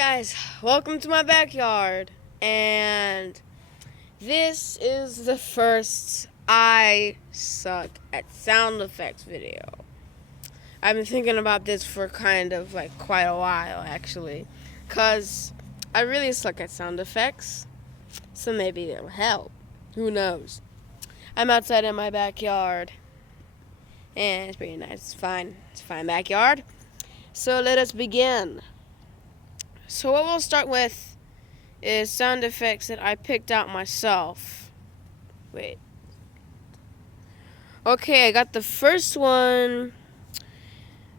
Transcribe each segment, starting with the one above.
Guys, welcome to my backyard, and this is the first I suck at sound effects video. I've been thinking about this for kind of like quite a while, actually, because I really suck at sound effects, so maybe it'll help. Who knows? I'm outside in my backyard, and it's pretty nice. It's fine backyard. So let us begin. So what we'll start with is sound effects that I picked out myself. Wait. Okay, I got the first one.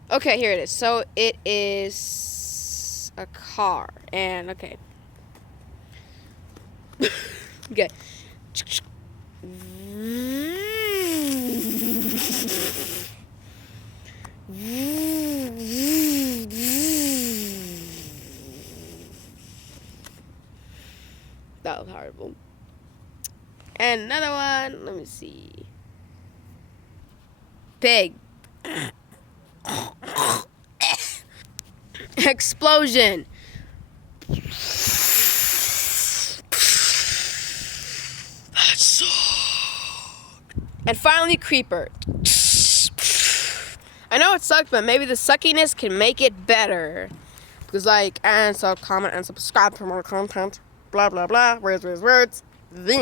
Okay, here it is. So it is a car. And, okay. Okay. That was horrible. And another one, let me see. Pig. Explosion. That sucked. And finally, creeper. I know it sucked, but maybe the suckiness can make it better. Please like and comment and subscribe for more content. Blah, blah, blah. Words. The